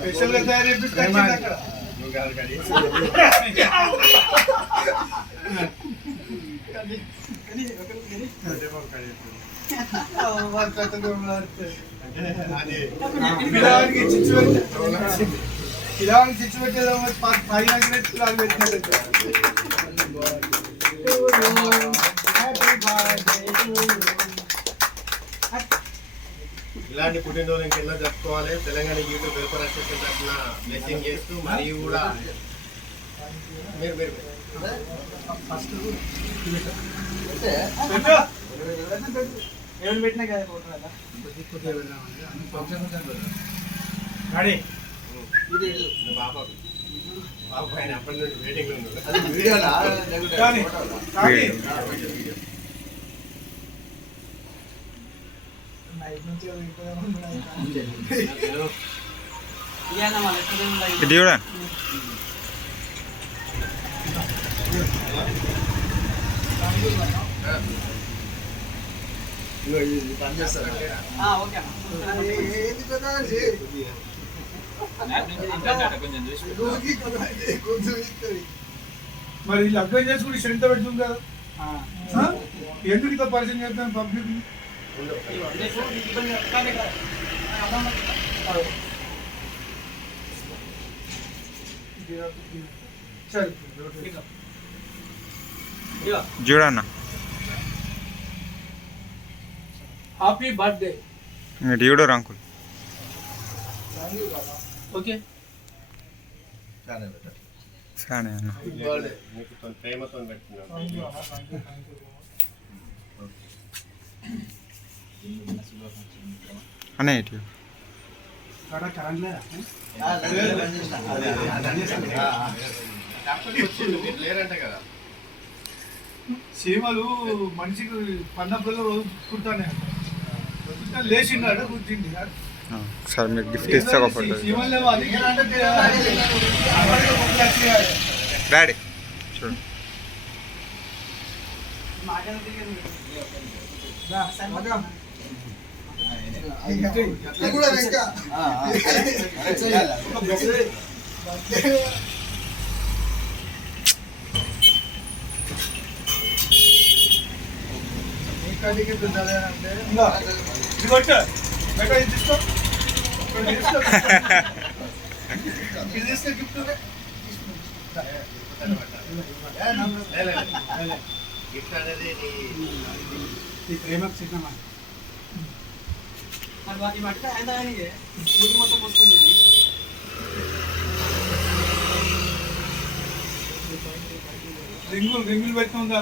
స్పెషల్గా తయారు చేపిస్తాను అక్కడ పిల్లవాడికి చిచ్చు పెట్టేది పైన పిల్లలు పెట్టినట్టు ఇలాంటి పుట్టినరోజు ఇంకెన్నో జరుపుకోవాలి. తెలంగాణ యూట్యూబ్ వెల్ఫేర్ అసోసియేషన్ తరఫున బ్లెస్సింగ్ చేస్తూ మరియు కూడా మీరు ఏమైనా పెట్టినా కదా బాబు ఆయన అప్పటి నుండి వెయిటింగ్ ఉంది. ఇది కూడా మరి లగ్గం చేసుకుని సెంట పెడుతుంది కదా ఎందుకు ఇంత పరిచయం చేస్తాను పబ్లిక్ చూడన్న హ్యాపీ బర్త్డే డివిడో అంకుల్ ఓకే సానే అన్న ప్రేమతో పెట్టుకున్నాను. అనే ఇటు లేరంటే కదా సీమలు మనిషికి పన్నప్పుడు రోజు పుట్టానే లేచిండాడు కూర్చుండి సార్ మీకు గిఫ్ట్ ఇస్తా ఒక ఫోటో డాడీ చూడండి గిఫ్ట్ అనేది ప్రేమకు చిన్నమా రింగులు పెట్టుకుంది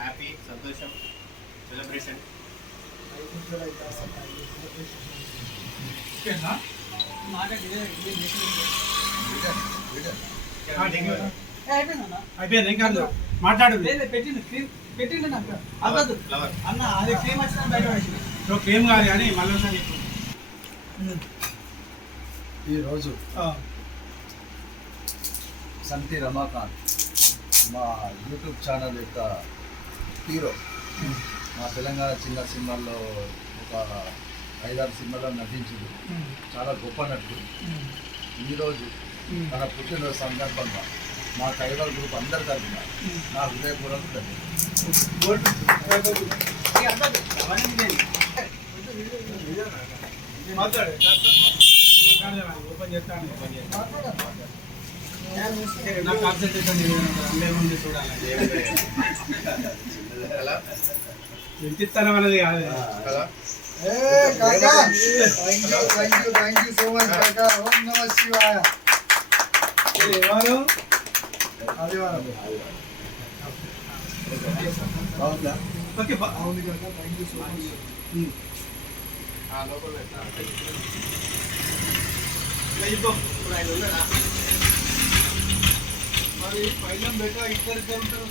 హ్యాపీ సంతోషం సెలబ్రేషన్ అయిపోయింది ఇంకా మాట్లాడు పెట్టింది నాకు అన్న అది క్రీమ్ వచ్చిన బయట క్రీమ్ కాదు కానీ మళ్ళీ ఈరోజు సంతి రమాకాంత్ మా యూట్యూబ్ ఛానల్ యొక్క హీరో మా తెలంగాణ చిన్న సినిమాల్లో ఒక 5-6 సినిమాల్లో నటించింది. చాలా గొప్ప నటుడు. ఈరోజు తన పుట్టినరోజు సందర్భంగా మా టైగర్ గ్రూప్ అందరి తరఫున నా హృదయపూర్వక ధన్యవాదాలు. మాట్లాడు. ఓపెన్ చేస్తాను. నా కాన్సన్ట్రేషన్ ఏముంది చూడాలి. హలో ఎంత ఇస్తాను అన్నది కాదు. Hello thank you so much కాకా. ఓం నమః శివాయ. ఎవరు ఆదివారం బాగుందా? ఓకే అవును కాకా, థ్యాంక్ యూ సో మచ్. లోపల మరి పైన బెట ఇద్దరు జంటలు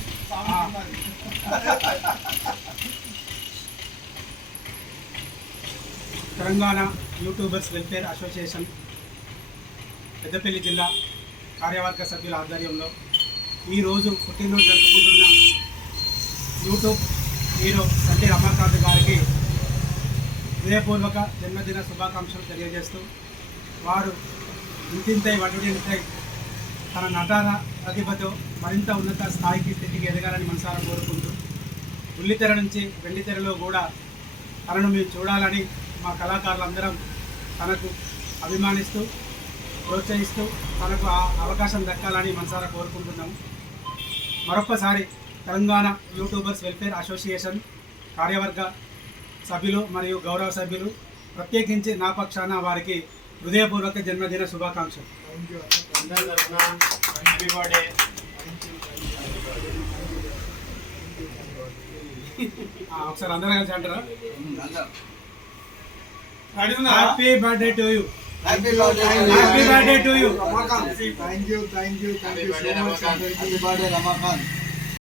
Telangana YouTubers welfare association Peddapalli జిల్లా కార్యవర్గ సభ్యుల ఆధ్వర్యంలో ఈరోజు పుట్టినరోజు జరుపుకుంటున్న యూట్యూబ్ హీరో సంటి రమాకాంత్ గారికి హృదయపూర్వక జన్మదిన శుభాకాంక్షలు తెలియజేస్తూ వారు ఇంతింతై వడ్డింతై తన నటన ప్రతిభతో మరింత ఉన్నత స్థాయికి తిరిగి ఎదగాలని మనసారా కోరుకుంటూ బుల్లితెర నుంచి వెండితెరలో కూడా తనను మేము చూడాలని మా కళాకారులందరం తనకు అభిమానిస్తూ ప్రోత్సహిస్తూ తనకు ఆ అవకాశం దక్కాలని మనసారా కోరుకుంటున్నాము. మరొక్కసారి తెలంగాణ యూట్యూబర్స్ వెల్ఫేర్ అసోసియేషన్ కార్యవర్గ సభ్యులు మరియు గౌరవ సభ్యులు ప్రత్యేకించి నా పక్షాన వారికి హృదయపూర్వక జన్మదిన శుభాకాంక్షలు. అందరి తరఫున హ్యాపీ బర్త్డే. ఒకసారి అందరూ కలిసి అంటారా? Happy birthday to you. Happy birthday. Happy birthday to you. Thank you so much. Happy birthday Ramakant.